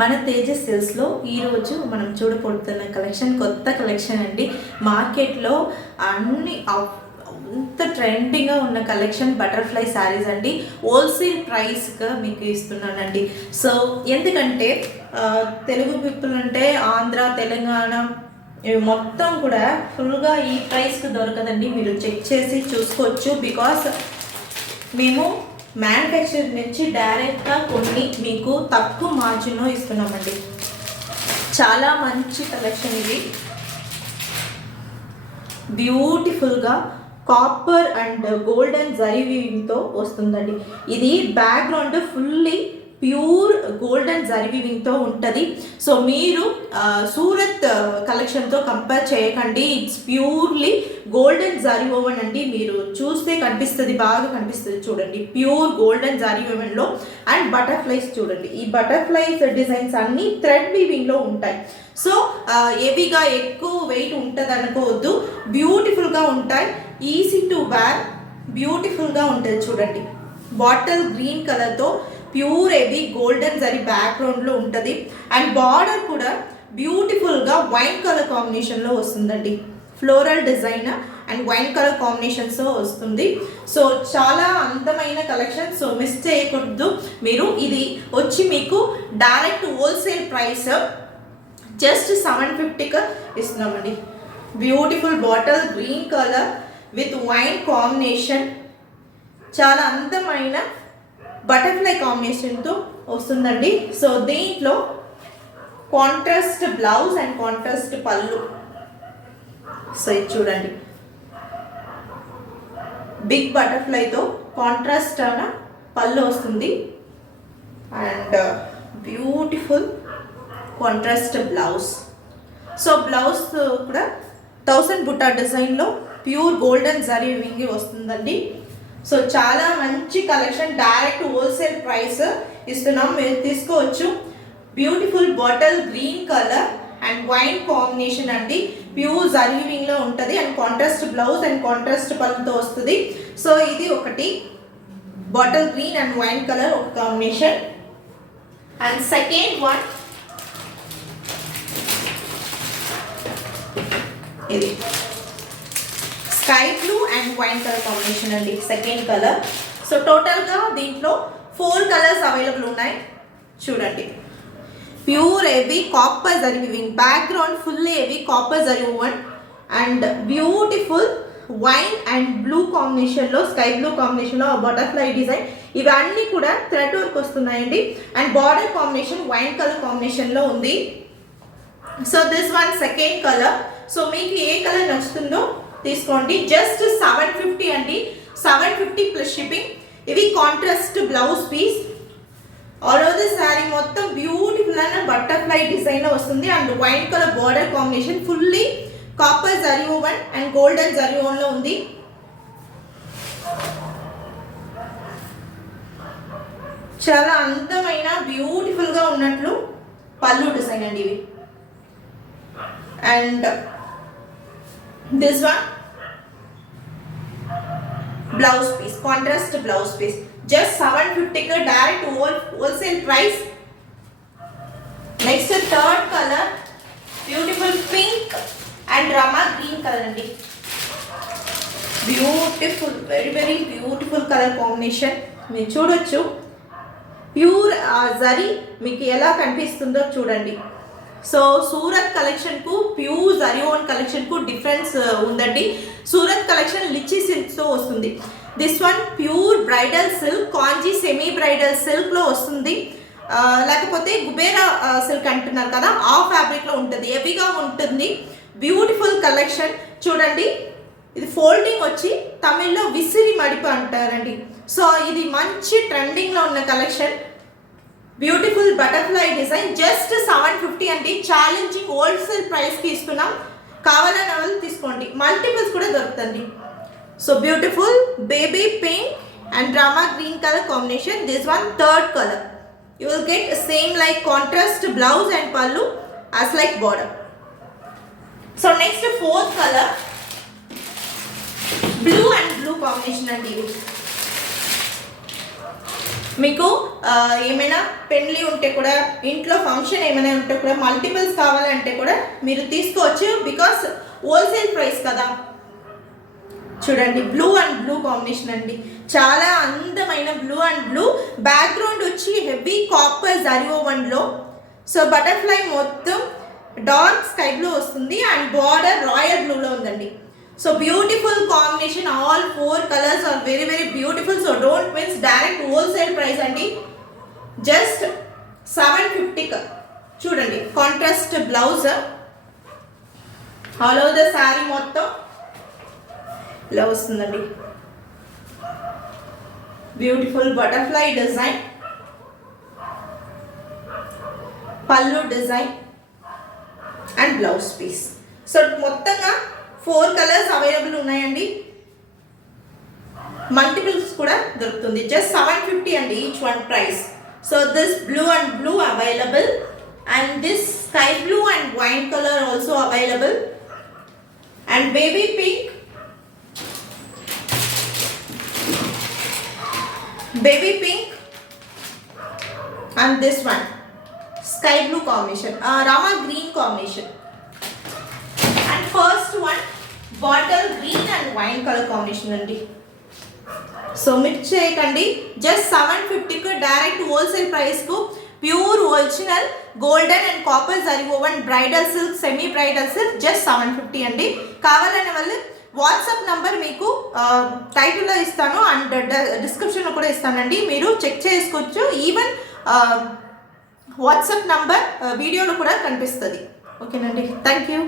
మన తేజస్ సిల్క్స్లో ఈరోజు మనం చూడబోతున్న కలెక్షన్ కొత్త కలెక్షన్ అండి. మార్కెట్లో అన్ని అంత ట్రెండింగ్గా ఉన్న కలెక్షన్ బటర్ఫ్లై శారీస్ అండి. హోల్సేల్ ప్రైస్గా మీకు ఇస్తున్నానండి. సో ఎందుకంటే తెలుగు పీపుల్ అంటే ఆంధ్ర తెలంగాణ ఇవి మొత్తం కూడా ఫుల్గా ఈ ప్రైస్కి దొరకదండి. మీరు చెక్ చేసి చూసుకోవచ్చు. బికాస్ మేము మ్యానుఫ్యాక్చర్ నుంచి డైరెక్ట్గా కొన్ని మీకు తక్కువ మార్జిన్లో ఇస్తున్నామండి. చాలా మంచి కలెక్షన్ ఇది. బ్యూటిఫుల్గా కాపర్ అండ్ గోల్డెన్ జరీ వీవింగ్తో వస్తుందండి. ఇది background fully pure golden zari వీవింగ్తో ఉంటుంది. సో మీరు సూరత్ కలెక్షన్తో కంపేర్ చేయకండి. It's purely golden zari woven అండి. మీరు చూస్తే కనిపిస్తుంది, బాగా కనిపిస్తుంది చూడండి. ప్యూర్ గోల్డెన్ జరీ ఓవెన్లో అండ్ బటర్ఫ్లైస్ చూడండి. ఈ బటర్ఫ్లైస్ డిజైన్స్ అన్నీ థ్రెడ్ వీవింగ్లో ఉంటాయి. సో హెవీగా ఎక్కువ వెయిట్ ఉంటుంది అనుకోవద్దు. బ్యూటిఫుల్గా ఉంటాయి, ఈజీ టు వేర్, బ్యూటిఫుల్గా ఉంటుంది చూడండి. బాటిల్ గ్రీన్ కలర్తో ప్యూర్ హెవీ గోల్డెన్ జరీ బ్యాక్గ్రౌండ్లో ఉంటుంది. అండ్ బార్డర్ కూడా బ్యూటిఫుల్గా వైన్ కలర్ కాంబినేషన్లో వస్తుందండి. Floral design and wine colour కాంబినేషన్స్తో వస్తుంది. సో చాలా అందమైన కలెక్షన్. సో మిస్ చేయకూడదు మీరు. ఇది వచ్చి మీకు డైరెక్ట్ హోల్సేల్ ప్రైస్ జస్ట్ 750కి ఇస్తున్నామండి. Beautiful bottle green colour with wine combination, చాలా అందమైన బటర్ఫ్లై కాంబినేషన్తో వస్తుందండి. సో దీంట్లో contrast blouse and contrast pallu. So ఇది చూడండి, బిగ్ బటర్ఫ్లైతో కాంట్రాస్ట్ అన్న పళ్ళు వస్తుంది and beautiful contrast blouse. So blouse కూడా 1000 బుట్టా డిజైన్లో ప్యూర్ గోల్డెన్ జరీ వీవింగ్ వస్తుందండి. సో చాలా మంచి కలెక్షన్, డైరెక్ట్ హోల్సేల్ ప్రైస్ ఇస్తున్నాం, మీరు తీసుకోవచ్చు. Beautiful bottle green colour and wine combination అండి. ప్యూర్ జరీ వీవింగ్లో ఉంటుంది and contrast blouse and contrast పళ్ళుతో వస్తుంది. సో ఇది ఒకటి bottle green and wine colour ఒక కాంబినేషన్. అండ్ సెకండ్ వన్ ఇది sky blue and wine colour combination అండి, సెకండ్ కలర్. సో టోటల్గా దీంట్లో 4 కలర్స్ అవైలబుల్ ఉన్నాయి చూడండి. Pure heavy copper zari weaving, background fully heavy copper zari woven and beautiful wine and blue కాంబినేషన్లో, sky blue కాంబినేషన్లో butterfly design. ఇవన్నీ కూడా థ్రెడ్ వర్క్ వస్తున్నాయండి. And border combination wine colour కాంబినేషన్లో ఉంది. So this one second colour. సో మీకు ఏ కలర్ నచ్చుతుందో తీసుకోండి. జస్ట్ 750 అండి, 750 ప్లస్ షిప్పింగ్. ఇవి contrast blouse piece. All over the sari మొత్తం బ్యూటిఫుల్ అయిన బటర్ఫ్లై డిజైన్లో వస్తుంది and wine colour border combination fully copper zari woven and golden zari ఓవెన్లో ఉంది. చాలా అందమైన బ్యూటిఫుల్గా ఉన్నట్లు పళ్ళు డిజైన్ అండి ఇవి. And this one blouse piece, contrast blouse piece, just 750 ka direct wholesale price. Next third color, beautiful pink and rama green color andi. Beautiful, very very beautiful color combination. మీరు చూడొచ్చు ప్యూర్ జరీ మీకు ఎలా కనిపిస్తుందో చూడండి. So Surat కలెక్షన్కు pure zari own కలెక్షన్కు difference ఉందండి. Surat collection lichi సిల్క్తో వస్తుంది. This one pure bridal silk, Kanji semi bridal సిల్క్లో వస్తుంది. లేకపోతే కుబేరా సిల్క్ అంటున్నారు కదా, ఆ ఫ్యాబ్రిక్లో ఉంటుంది, హెవీగా ఉంటుంది. బ్యూటిఫుల్ కలెక్షన్ చూడండి. ఇది ఫోల్డింగ్ వచ్చి తమిళ్లో విసిరి మడిప అంటారండి. సో ఇది మంచి ట్రెండింగ్లో ఉన్న collection. Beautiful butterfly design, just 750 అండి. ఛాలెంజింగ్ హోల్సేల్ ప్రైస్కి ఇస్తున్నాం. కావాలని వాళ్ళు తీసుకోండి, మల్టిపుల్స్ కూడా దొరుకుతుంది. So beautiful baby pink and drama green colour combination. This one third colour. You will get same like contrast blouse and పళ్ళు as like border. So next fourth color, blue and blue combination అండి. మీకు ఏమైనా పెళ్ళి ఉంటే కూడా, ఇంట్లో function ఏమైనా ఉంటే కూడా, మల్టిపుల్స్ కావాలంటే కూడా మీరు తీసుకోవచ్చు. బికాస్ హోల్సేల్ ప్రైస్ కదా. చూడండి, బ్లూ అండ్ బ్లూ కాంబినేషన్ అండి, చాలా అందమైన బ్లూ అండ్ బ్లూ. బ్యాక్గ్రౌండ్ వచ్చి హెవీ కాపర్ జరీ ఓవెన్లో. సో బటర్ఫ్లై మొత్తం డార్క్ స్కై బ్లూ వస్తుంది అండ్ బార్డర్ రాయల్ బ్లూలో ఉందండి. So beautiful combination, all 4 colours are very very beautiful. So don't miss, direct wholesale price అండి, జస్ట్ 750. చూడండి, contrast blouse, all over the sari మొత్తం ఇలా వస్తుందండి. బ్యూటిఫుల్ బటర్ఫ్లై డిజైన్, పళ్ళు design and blouse piece. So మొత్తంగా 4 colours available ఉన్నాయండి. Multiples కూడా దొరుకుతుంది. జస్ట్ 750 అండి each one price. So this blue and blue available and this sky blue and wine colour also available and baby pink, baby pink and this one sky blue combination, rama green combination, and first one bottle green and wine color combination andi. So miss cheyakandi, just 750 ku direct wholesale price ku pure original golden and copper zari woven bridal silk, semi bridal silk, just 750 andi. కావాలనే వాళ్ళు WhatsApp number మీకు టైటిల్లో ఇస్తాను and డిస్క్రిప్షన్లో కూడా ఇస్తానండి, మీరు check చేసుకోవచ్చు. ఈవెన్ వాట్సాప్ నంబర్ వీడియోలో కూడా కనిపిస్తుంది. ఓకేనండి, థ్యాంక్ యూ.